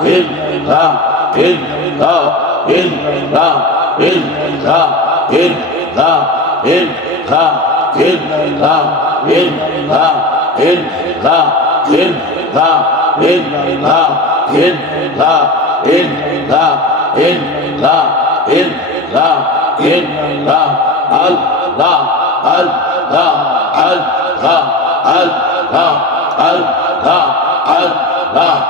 إلا الله إلا الله إلا الله إلا الله إلا الله إلا الله إلا الله إلا الله إلا الله إلا الله إلا الله إلا الله إلا الله إلا الله إلا إلا إلا إلا إلا إلا إلا إلا إلا إلا إلا إلا إلا إلا إلا إلا الله الله الله الله الله الله Ah!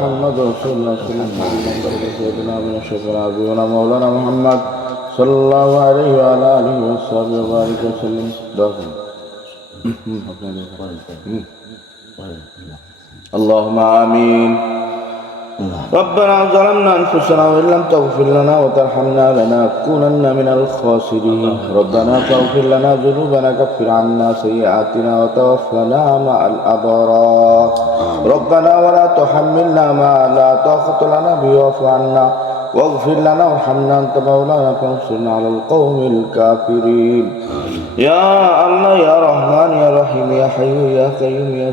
محمد رسول الله صلى الله عليه وسلم سيدنا من الشيطان عزيزنا مولانا محمد صلى الله عليه وعلى آله وصحبه وبارك وسلم صدقه اللهم آمين ربنا ظلمنا أنفسنا وإن لم تغفر لنا وترحمنا لنكونن من الخاسرين ربنا فاغفر لنا ذنوبنا كفر عنا سيئاتنا وتوفنا مع الأبرار ربنا ولا تحملنا ما لا طاقة لنا به واعف عنا واغفر لنا وارحمنا أنت مولانا فانصرنا على القوم الكافرين يا الله يا رحمن يا হাইয়ু ইয়া কাইয়ুম ইয়া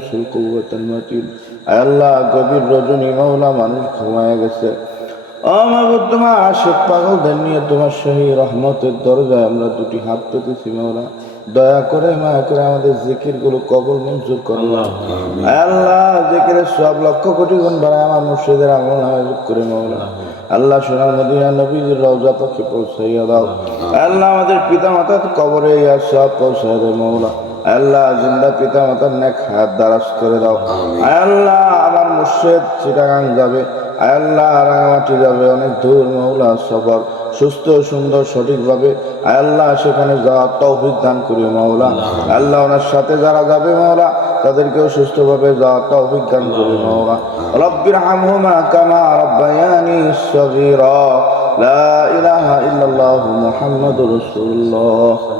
মাতিন আল্লাহ গভীর রজনী মাওলা মানুষ ঘুমায় গেছে। তোমার সহি রহমতের দরজায় আমরা দুটি হাত পেতেছি মাওলা। দয়া করে মায়া করে আমাদের কবল মঞ্জুর আল্লাহ জিকিরের সব লক্ষ কোটি গুণ বাড়ায় আমার মুর্শিদের আমল আয়োজন করে মাওলা। আল্লাহ। সোনার মদিনা নবীর রওজা পক্ষে পৌঁছাইয়া দাও। আল্লাহ। আমাদের পিতা মাতা কবরে ইয়া সব পৌঁছায় দেয় মাওলা। আল্লাহ জিন্দা পিতা মাতার নেক হাত দারাজ করে দাও। আল্লাহ আমার মুর্শেদ চিটাগাং যাবে। আল্লাহ রাঙামাটি যাবে। অনেক দূর মৌলা সফর। সুস্থ সুন্দর সঠিকভাবে। আল্লাহ সেখানে যাওয়ার তৌফিক দান করি মাওলা। আল্লাহ। ওনার সাথে যারা যাবে মাওলা তাদেরকেও সুস্থভাবে যাওয়ার তৌফিক দান করি মাওলা। রব্বির হামহুমা কামা রব্বায়ানি সগীরা। লা ইলাহা ইল্লাল্লাহু মুহাম্মাদুর রাসূলুল্লাহ।